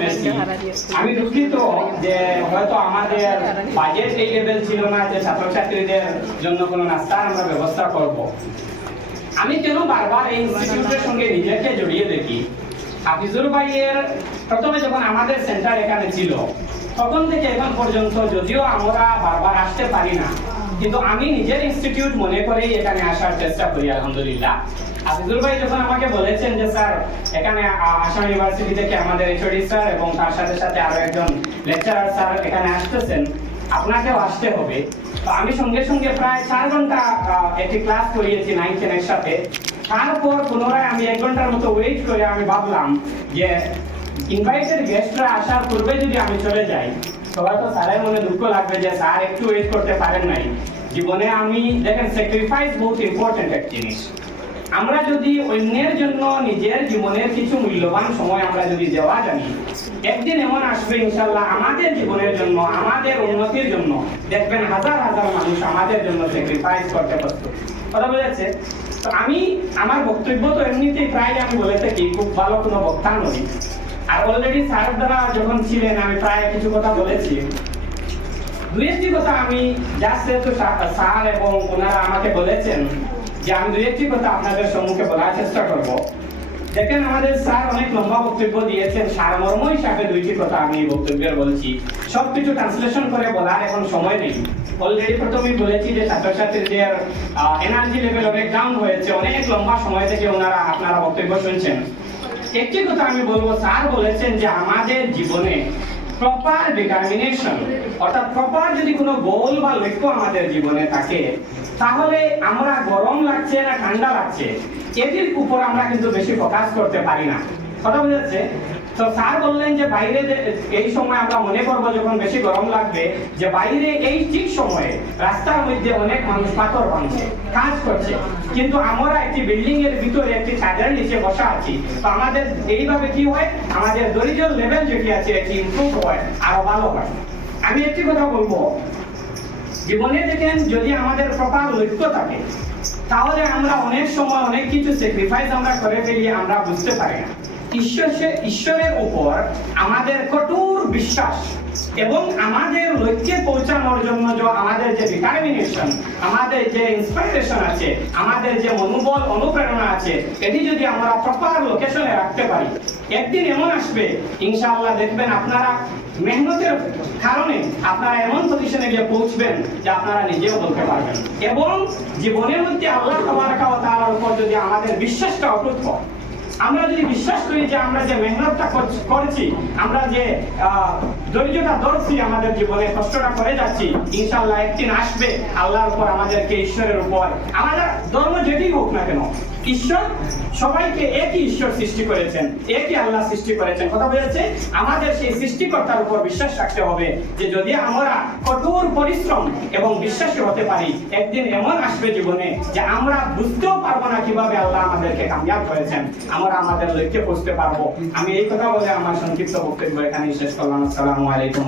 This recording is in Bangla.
মেসি। আমি দুঃখিত যে হয়তো আমাদের বাজেট এই লেভেল ছিল না যে ছাত্রছাত্রীদের জন্য কোনো নাস্তার আমরা ব্যবস্থা করব। আমি কেন বারবার এই ইনস্টিটিউটের সঙ্গে নিজেকে জড়িয়ে দেখি, হাফিজুর ভাইয়ের প্রথমে যখন আমাদের সেন্টার এখানে ছিল তখন থেকে এখন পর্যন্ত যদিও আমরা বারবার আসতে পারি না, কিন্তু আমি নিজের ইনস্টিটিউট মনে করেই এখানে আসার চেষ্টা করি আলহামদুলিল্লাহ। হাফিজুর ভাই যখন আমাকে বলেছেন যে স্যার এখানে আসাম ইউনিভার্সিটি থেকে আমাদের এইচওডি স্যার এবং তার সাথে সাথে আরো একজন লেকচারার স্যার এখানে আসতেছেন, আপনাকেও আসতে হবে, তো আমি সঙ্গে সঙ্গে প্রায় 4 ঘন্টা একটি ক্লাস করিয়েছি 9-10 এর সাথে। তারপর পুনরায় আমি 1 ঘন্টার মতো ওয়েট করে আমি ভাবলাম যে ইনভাইটেড গেস্টরা আসার পূর্বে যদি আমি চলে যাই সবাই তো স্যারের মনে দুঃখ লাগবে যে স্যার একটু ওয়েট করতে পারেন নাই। জীবনে আমি দেখেন স্যাক্রিফাইস বহুত ইম্পর্টেন্ট একটা জিনিস। আমরা যদি অন্যের জন্য নিজের জীবনের কিছু মূল্যবান সময় আমরা যদি দেওয়া জানি, একদিন এমন আসবে ইনশাআল্লাহ আমাদের জীবনের জন্য, আমাদের উন্নতির জন্য দেখবেন হাজার হাজার মানুষ আমাদের জন্য স্যাক্রিফাইস করতে প্রস্তুত। কথা বুঝেছে? তো আমি আমার বক্তব্য তো এমনিতেই প্রায় আমি বলে থাকি, খুব ভালো কোনো বক্তা নই। আর অলরেডি স্যার দ্বারা যখন ছিলেন আমি প্রায় কিছু কথা বলেছি। দুই একটি কথা আমি জাস্ট যেহেতু স্যার এবং ওনারা আমাকে বলেছেন যে আমি দুই একটি কথা আপনাদের সম্মুখে বলার চেষ্টা করব। দেখেন আমাদের স্যার অনেক লম্বা বক্তব্য দিয়েছেন, সারমর্ম হিসাবে দুইটি কথা আমি এই বক্তব্যের বলছি। সবকিছু ট্রান্সলেশন করে বলার এখন সময় নেই। অলরেডি প্রথমেই বলেছি যে ছাত্রছাত্রীদের এনার্জি লেভেল অনেক ডাউন হয়েছে, অনেক লম্বা সময় থেকে ওনারা আপনারা বক্তব্য শুনছেন। একটি কথা আমি বলবো, স্যার বলেছেন যে আমাদের জীবনে প্রপার ডিটারমিনেশন অর্থাৎ প্রপার যদি কোনো গোল বা লক্ষ্য আমাদের জীবনে থাকে তাহলে আমরা গরম লাগছে না ঠান্ডা লাগছে এটির উপর আমরা কিন্তু বেশি ফোকাস করতে পারি না। কথা বুঝেছে? তো স্যার বললেন যে বাইরে এই সময় আমরা মনে করবো যখন বেশি গরম লাগবে যে বাইরে এই ঠিক সময়ে রাস্তার মধ্যে অনেক মানুষ পাথর ভাঙছে, কাজ করছে, কিন্তু আমরা একটি বিল্ডিং এর ভিতরে একটি ছাদের নিচে বসা আছি। তো আমাদের এইভাবে কি হয়, আমাদের দরিদ্র লেভেল যেটি আছে এটি ইমপ্রুভ হয়, আরো ভালো হয়। আমি একটি কথা বলবো, জীবনে দেখেন যদি আমাদের প্রপার লক্ষ্য থাকে তাহলে আমরা অনেক সময় অনেক কিছু স্যাক্রিফাইস আমরা করে ফেলি, আমরা বুঝতে পারি না। ঈশ্বরের উপর আমাদের কঠোর বিশ্বাস এবং আমাদের লক্ষ্যে পৌঁছানোর জন্য যে আমাদের যে ডিটারমিনেশন, আমাদের যে ইন্সপিরেশন আছে, আমাদের যে মনোবল অনুপ্রেরণা আছে, এটি যদি আমরা প্রপার লোকেশনে রাখতে পারি, একদিন এমন আসবে ইনশাআল্লাহ দেখবেন আপনারা মেহনতের কারণে আপনারা এমন পজিশনে গিয়ে পৌঁছবেন যে আপনারা নিজেও বলতে পারবেন। এবং জীবনের মধ্যে আল্লাহ তাবারাকা ওয়া তাআলার উপর যদি আমাদের বিশ্বাসটা অটুট হয়, আমরা যদি বিশ্বাস করি যে আমরা যে মেহনতটা করছি, আমরা যে ধৈর্যটা ধরছি, আমাদের জীবনে কষ্টটা করে যাচ্ছি, ইনশাআল্লাহ একদিন আসবে আল্লাহর উপর আমাদেরকে, ঈশ্বরের উপর, আমাদের ধর্ম যেটি হোক না কেন, ঈশ্বর সবাইকে একই ঈশ্বর সৃষ্টি করেছেন, একই আল্লাহ সৃষ্টি করেছেন। কথা বুঝেছে? আমাদের সেই সৃষ্টিকর্তার উপর বিশ্বাস রাখতে হবে যে যদি আমরা কঠোর পরিশ্রম এবং বিশ্বাসী হতে পারি, একদিন এমন আসবে জীবনে যে আমরা বুঝতেও পারবো না কিভাবে আল্লাহ আমাদেরকে কামিয়াব করেছেন, আমরা আমাদের লক্ষ্যে পৌঁছতে পারবো। আমি এই কথা বলে আমার সংক্ষিপ্ত বক্তব্য এখানেই শেষ করলাম। আসসালামু আলাইকুম।